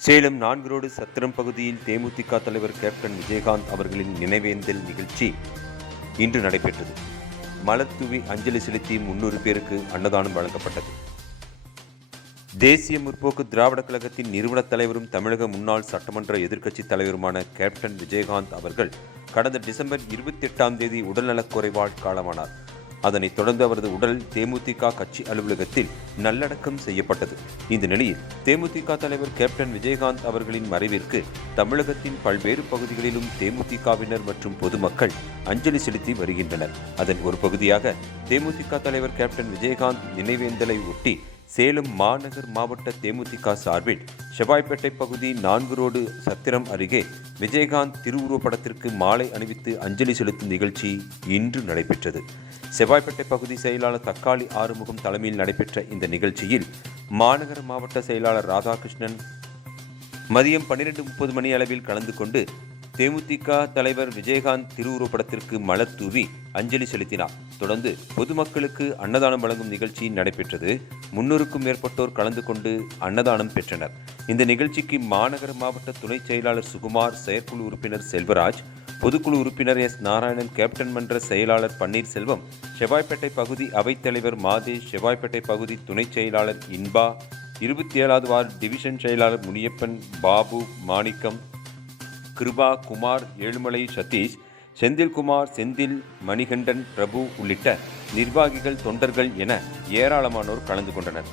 Salem 4 road சத்திரம் பகுதியில் தேமுதிக தலைவர் captain Vijayakanth அவர்களின் நினைவேந்தல் நிகழ்ச்சி இன்று நடைபெற்றது. மலர் தூவி அஞ்சலி செலுத்தி 300 பேருக்கு அன்னதானம் வழங்கப்பட்டது. தேசிய முற்போக்கு திராவிட கழகத்தின் நிறுவனத் தலைவரும் தமிழக முன்னாள் சட்டமன்ற எதிர்க்கட்சித் தலைவருமான கேப்டன் விஜயகாந்த் அவர்கள் கடந்த டிசம்பர் 28ஆம் தேதி உடல்நலக்குறைவால் காலமானார். அதனைத் தொடர்ந்து அவரது உடல் தேமுதிக கட்சி அலுவலகத்தில் நல்லடக்கம் செய்யப்பட்டது. இந்த நிலையில் தேமுதிக தலைவர் கேப்டன் விஜயகாந்த் அவர்களின் மறைவிற்கு தமிழகத்தின் பல்வேறு பகுதிகளிலும் தேமுதிகவினர் மற்றும் பொதுமக்கள் அஞ்சலி செலுத்தி வருகின்றனர். அதன் ஒரு பகுதியாக தேமுதிக தலைவர் கேப்டன் விஜயகாந்த் நினைவேந்தலை ஒட்டி சேலம் மாநகர் மாவட்ட தேமுதிக சார்பில் செவ்வாய்ப்பேட்டை பகுதி 4 ரோடு சத்திரம் அருகே விஜயகாந்த் திருவுருவப்படத்திற்கு மாலை அணிவித்து அஞ்சலி செலுத்தும் நிகழ்ச்சி இன்று நடைபெற்றது. செவ்வாய்ப்பேட்டை பகுதி செயலாளர் தக்காளி ஆறுமுகம் தலைமையில் நடைபெற்ற இந்த நிகழ்ச்சியில் மாநகர மாவட்ட செயலாளர் ராதாகிருஷ்ணன் மதியம் 12:30 மணி அளவில் கலந்து கொண்டு தேமுதிக தலைவர் விஜயகாந்த் திருவுருவப்படத்திற்கு மலர் தூவி அஞ்சலி செலுத்தினார். தொடர்ந்து பொதுமக்களுக்கு அன்னதானம் வழங்கும் நிகழ்ச்சி நடைபெற்றது. 300க்கும் மேற்பட்டோர் கலந்து கொண்டு அன்னதானம் பெற்றனர். இந்த நிகழ்ச்சிக்கு மாநகர மாவட்ட துணை செயலாளர் சுகுமார், செயற்குழு உறுப்பினர் செல்வராஜ், பொதுக்குழு உறுப்பினர் எஸ். நாராயணன், கேப்டன் மன்ற செயலாளர் பன்னீர்செல்வம், செவ்வாய்ப்பேட்டை பகுதி அவைத்தலைவர் மாதேஷ், செவ்வாய்ப்பேட்டை பகுதி துணை செயலாளர் இன்பா, 27வது வார்டு டிவிஷன் செயலாளர் முனியப்பன், பாபு, மாணிக்கம், கிருபா, குமார், ஏழுமலை, சதீஷ், செந்தில்குமார், செந்தில், மணிகண்டன், பிரபு உள்ளிட்ட நிர்வாகிகள், தொண்டர்கள் என ஏராளமானோர் கலந்து கொண்டனர்.